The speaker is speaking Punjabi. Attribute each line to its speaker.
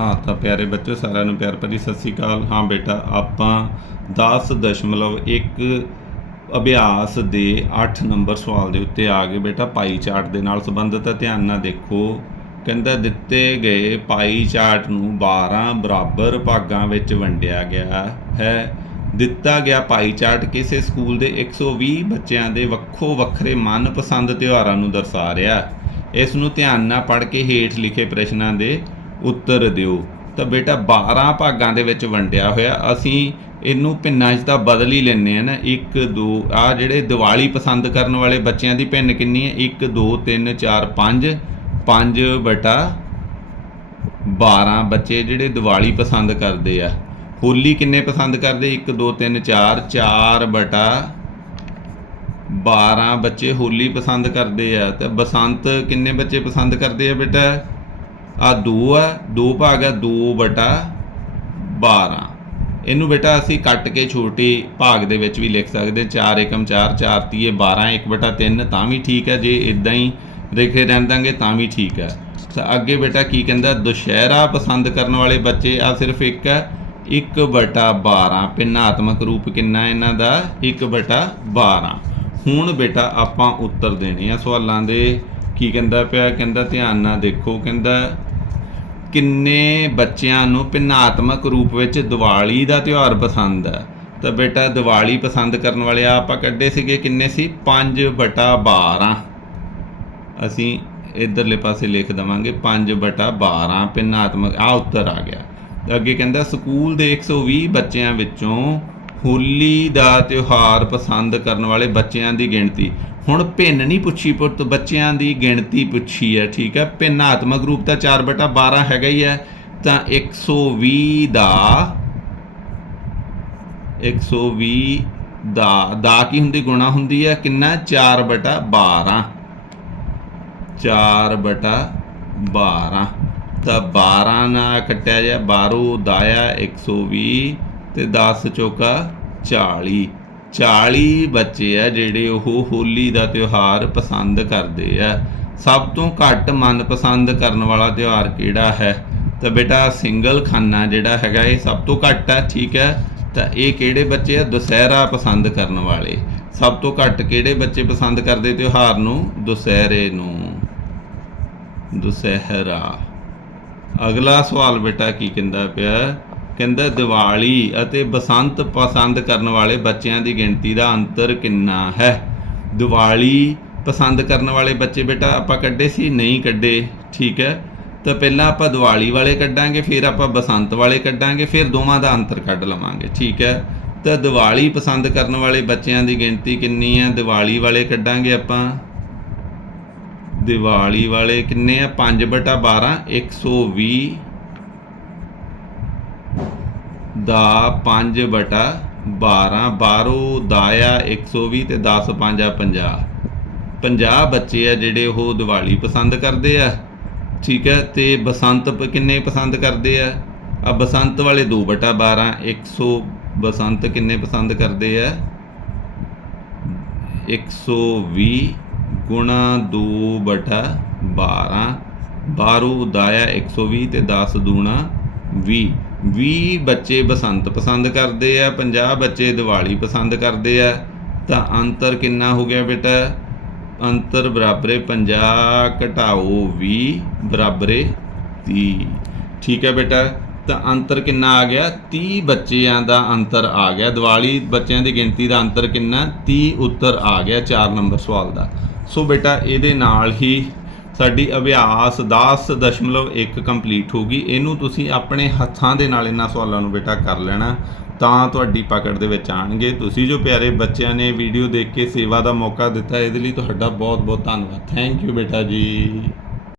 Speaker 1: ਹਾਂ, ਤਾਂ ਪਿਆਰੇ ਬੱਚੋ ਸਾਰਿਆਂ ਨੂੰ ਪਿਆਰ ਭਰੀ ਸਤਿ ਸ੍ਰੀ ਅਕਾਲ। ਹਾਂ ਬੇਟਾ, ਆਪਾਂ 10.1 ਅਭਿਆਸ ਦੇ 8 ਨੰਬਰ ਸਵਾਲ ਦੇ ਉੱਤੇ ਆ ਗਏ ਬੇਟਾ। ਪਾਈ ਚਾਰਟ ਦੇ ਨਾਲ ਸੰਬੰਧਿਤ ਹੈ, ਧਿਆਨ ਨਾਲ ਦੇਖੋ। ਕਹਿੰਦਾ, ਦਿੱਤੇ ਗਏ ਪਾਈ ਚਾਰਟ ਨੂੰ 12 ਬਰਾਬਰ ਭਾਗਾਂ ਵਿੱਚ ਵੰਡਿਆ ਗਿਆ ਹੈ। ਦਿੱਤਾ ਗਿਆ ਪਾਈ ਚਾਰਟ ਕਿਸੇ ਸਕੂਲ ਦੇ 120 ਬੱਚਿਆਂ ਦੇ ਵੱਖੋ ਵੱਖਰੇ ਮਨਪਸੰਦ ਤਿਉਹਾਰਾਂ ਨੂੰ ਦਰਸਾ ਰਿਹਾ ਹੈ। ਇਸ ਨੂੰ ਧਿਆਨ ਨਾਲ ਪੜ੍ਹ ਕੇ ਹੇਠ ਲਿਖੇ ਪ੍ਰਸ਼ਨਾਂ ਦੇ ਉੱਤਰ ਦਿਓ। ਤਾਂ ਬੇਟਾ 12 ਭਾਗਾਂ ਦੇ ਵਿੱਚ ਵੰਡਿਆ ਹੋਇਆ, ਅਸੀਂ ਇਹਨੂੰ ਭਿੰਨਾਂ 'ਚ ਤਾਂ ਬਦਲ ਹੀ ਲੈਨੇ ਆ ਨਾ। 1 2 ਆ ਜਿਹੜੇ ਦੀਵਾਲੀ ਪਸੰਦ ਕਰਨ ਵਾਲੇ ਬੱਚਿਆਂ ਦੀ ਭਿੰਨ ਕਿੰਨੀ ਹੈ? 1 2 3 4 5 5 ਬਟਾ 12 ਬੱਚੇ ਜਿਹੜੇ ਦੀਵਾਲੀ ਪਸੰਦ ਕਰਦੇ ਆ। ਹੋਲੀ ਕਿੰਨੇ ਪਸੰਦ ਕਰਦੇ? 1 2 3 4 4 ਬਟਾ 12 ਬੱਚੇ ਹੋਲੀ ਪਸੰਦ ਕਰਦੇ ਆ। ਤੇ ਬਸੰਤ ਕਿੰਨੇ ਬੱਚੇ ਪਸੰਦ ਕਰਦੇ ਆ ਬੇਟਾ? ਆ 2 ਆ 2 ਭਾਗ ਆ 2 ਬਟਾ 12 ਇਹਨੂੰ ਬੇਟਾ ਅਸੀਂ ਕੱਟ ਕੇ ਛੋਟੇ ਭਾਗ ਦੇ ਵਿੱਚ ਵੀ ਲਿਖ ਸਕਦੇ 4 ਏਕਮ 4 4 ਤੀਏ 12 1 ਬਟਾ 3 ਤਾਂ ਵੀ ਠੀਕ ਹੈ ਜੇ ਇਦਾਂ ਹੀ ਲਿਖੇ ਰਹਿਣ ਦਾਂਗੇ, ਤਾਂ ਵੀ ਠੀਕ ਹੈ ਤਾਂ ਅੱਗੇ ਬੇਟਾ ਕੀ ਕਹਿੰਦਾ? ਦੁਸ਼ਹਿਰਾ ਪਸੰਦ ਕਰਨ ਵਾਲੇ ਬੱਚੇ ਆ ਸਿਰਫ ਇੱਕ ਹੈ 1 ਬਟਾ 12 ਪਿੰਨਾਤਮਕ ਰੂਪ ਕਿੰਨਾ ਇਹਨਾਂ ਦਾ? 1 ਬਟਾ 12 ਹੁਣ ਬੇਟਾ ਆਪਾਂ ਉੱਤਰ ਦੇਣੇ ਆ ਸਵਾਲਾਂ ਦੇ। ਕੀ ਕਹਿੰਦਾ ਪਿਆ? ਕਹਿੰਦਾ ਧਿਆਨ ਨਾਲ ਦੇਖੋ। ਕਹਿੰਦਾ ਕਿੰਨੇ ਬੱਚਿਆਂ ਨੂੰ ਭਿੰਨਾਤਮਕ ਰੂਪ ਵਿੱਚ ਦੀਵਾਲੀ ਦਾ ਤਿਉਹਾਰ ਪਸੰਦ ਹੈ? ਤਾਂ ਬੇਟਾ, ਦੀਵਾਲੀ ਪਸੰਦ ਕਰਨ ਵਾਲੇ ਆ ਆਪਾਂ ਕੱਢੇ ਸੀਗੇ, ਕਿੰਨੇ ਸੀ? 5 ਬਟਾ 12 ਅਸੀਂ ਇਧਰਲੇ ਪਾਸੇ ਲਿਖ ਦਵਾਂਗੇ 5 ਬਟਾ 12 ਭਿੰਨਾਤਮਕ ਆ ਉੱਤਰ ਆ ਗਿਆ। ਅੱਗੇ ਕਹਿੰਦਾ, ਸਕੂਲ ਦੇ 120 ਬੱਚਿਆਂ ਵਿੱਚੋਂ ਹੋਲੀ ਦਾ ਤਿਉਹਾਰ ਪਸੰਦ ਕਰਨ ਵਾਲੇ ਬੱਚਿਆਂ ਦੀ ਗਿਣਤੀ। ਹੁਣ ਭਿੰਨ ਨਹੀਂ ਪੁੱਛੀ ਪੁੱਤ, ਬੱਚਿਆਂ ਦੀ ਗਿਣਤੀ ਪੁੱਛੀ ਹੈ, ਠੀਕ ਹੈ? ਭਿੰਨਾਤਮਕ ਰੂਪ ਤਾਂ 4 ਬਟਾ 12 ਹੈਗਾ ਹੀ ਹੈ। ਤਾਂ 120 ਦਾ 120 ਦਾ ਦਾ ਕੀ ਹੁੰਦੀ? ਗੁਣਾ ਹੁੰਦੀ ਹੈ। ਕਿੰਨਾ? 4 ਬਟਾ 12 4 ਬਟਾ 12 ਤਾਂ 12 ਨਾਲ ਕੱਟਿਆ ਜਾ 12 ਦਾਇਆ 120 ਤੇ 10 ਚੌਕਾ 40 40 ਬੱਚੇ ਆ ਜਿਹੜੇ ਉਹ ਹੋਲੀ ਦਾ ਤਿਉਹਾਰ ਪਸੰਦ ਕਰਦੇ ਆ। ਸਭ ਤੋਂ ਘੱਟ ਮਨਪਸੰਦ ਕਰਨ ਵਾਲਾ ਤਿਉਹਾਰ ਕਿਹੜਾ ਹੈ? ਤਾਂ ਬੇਟਾ ਸਿੰਗਲ ਖਾਨਾ ਜਿਹੜਾ ਹੈਗਾ ਇਹ ਸਭ ਤੋਂ ਘੱਟ ਹੈ ਠੀਕ ਹੈ? ਤਾਂ ਇਹ ਕਿਹੜੇ ਬੱਚੇ ਆ? ਦੁਸਹਿਰਾ ਪਸੰਦ ਕਰਨ ਵਾਲੇ। ਸਭ ਤੋਂ ਘੱਟ ਕਿਹੜੇ ਬੱਚੇ ਪਸੰਦ ਕਰਦੇ ਤਿਉਹਾਰ ਨੂੰ? ਦੁਸਹਿਰੇ ਨੂੰ। ਦੁਸਹਿਰਾ। ਅਗਲਾ ਸਵਾਲ ਬੇਟਾ ਕੀ ਕਹਿੰਦਾ ਪਿਆ? ਕਹਿੰਦਾ, ਦੀਵਾਲੀ ਅਤੇ ਬਸੰਤ ਪਸੰਦ ਕਰਨ ਵਾਲੇ ਬੱਚਿਆਂ ਦੀ ਗਿਣਤੀ ਦਾ ਅੰਤਰ ਕਿੰਨਾ ਹੈ? ਦੀਵਾਲੀ ਪਸੰਦ ਕਰਨ ਵਾਲੇ ਬੱਚੇ ਬੇਟਾ, ਆਪਾਂ ਕੱਢੇ ਸੀ, ਨਹੀਂ ਕੱਢੇ, ਠੀਕ ਹੈ। ਤਾਂ ਪਹਿਲਾਂ ਆਪਾਂ ਦੀਵਾਲੀ ਵਾਲੇ ਕੱਢਾਂਗੇ, ਫਿਰ ਆਪਾਂ ਬਸੰਤ ਵਾਲੇ ਕੱਢਾਂਗੇ, ਫਿਰ ਦੋਵਾਂ ਦਾ ਅੰਤਰ ਕੱਢ ਲਵਾਂਗੇ, ਠੀਕ ਹੈ। ਤਾਂ ਦੀਵਾਲੀ ਪਸੰਦ ਕਰਨ ਵਾਲੇ ਬੱਚਿਆਂ ਦੀ ਗਿਣਤੀ ਕਿੰਨੀ ਹੈ? ਦੀਵਾਲੀ ਵਾਲੇ ਕੱਢਾਂਗੇ ਆਪਾਂ। ਦੀਵਾਲੀ ਵਾਲੇ ਕਿੰਨੇ ਆ? 5 ਬਟਾ 12 120 ਦਾ 5 ਬਟਾ 12 12 ਦਾਇਆ 120 ਤੇ 10 5 ਆ 50 50 ਬੱਚੇ ਆ ਜਿਹੜੇ ਉਹ ਦੀਵਾਲੀ ਪਸੰਦ ਕਰਦੇ ਆ। ਠੀਕ ਹੈ ਤੇ ਬਸੰਤ ਕਿੰਨੇ ਪਸੰਦ ਕਰਦੇ ਆ? ਆ ਬਸੰਤ ਵਾਲੇ 2 ਬਟਾ 12 100 ਬਸੰਤ ਕਿੰਨੇ ਪਸੰਦ ਕਰਦੇ ਆ? 120 ਗੁਣਾ 2 ਬਟਾ 12 12 ਦਾਇਆ 120 ਤੇ 10 ਦੂਣਾ 20 20 ਬੱਚੇ ਬਸੰਤ ਪਸੰਦ ਕਰਦੇ ਆ 50 ਬੱਚੇ ਦੀਵਾਲੀ ਪਸੰਦ ਕਰਦੇ ਆ, ਤਾਂ ਅੰਤਰ ਕਿੰਨਾ ਹੋ ਗਿਆ ਬੇਟਾ? ਅੰਤਰ ਬਰਾਬਰੇ 50 ਘਟਾਓ 20 ਬਰਾਬਰੇ 30 ਠੀਕ ਹੈ ਬੇਟਾ, ਤਾਂ ਅੰਤਰ ਕਿੰਨਾ ਆ ਗਿਆ? 30 ਬੱਚਿਆਂ ਦਾ ਅੰਤਰ ਆ ਗਿਆ। ਦੀਵਾਲੀ ਬੱਚਿਆਂ ਦੀ ਗਿਣਤੀ ਦਾ ਅੰਤਰ ਕਿੰਨਾ? 30 ਉੱਤਰ ਆ ਗਿਆ 4 ਨੰਬਰ ਸਵਾਲ ਦਾ। ਸੋ ਬੇਟਾ, ਇਹਦੇ ਨਾਲ ਹੀ ਸਾਡੀ ਅਭਿਆਸ 10.1 ਕੰਪਲੀਟ ਹੋ ਗਈ। ਇਹਨੂੰ ਤੁਸੀਂ ਆਪਣੇ ਹੱਥਾਂ ਦੇ ਨਾਲ ਇਹਨਾਂ ਸਵਾਲਾਂ ਨੂੰ ਬੇਟਾ ਕਰ ਲੈਣਾ, ਤਾਂ ਤੁਹਾਡੀ ਪਕੜ ਦੇ ਵਿੱਚ ਆਣਗੇ। ਤੁਸੀਂ ਜੋ ਪਿਆਰੇ ਬੱਚਿਆਂ ਨੇ ਵੀਡੀਓ ਦੇਖ ਕੇ ਸੇਵਾ ਦਾ ਮੌਕਾ ਦਿੱਤਾ, ਇਹਦੇ ਲਈ ਤੁਹਾਡਾ ਬਹੁਤ ਬਹੁਤ ਧੰਨਵਾਦ। ਥੈਂਕ ਯੂ ਬੇਟਾ ਜੀ।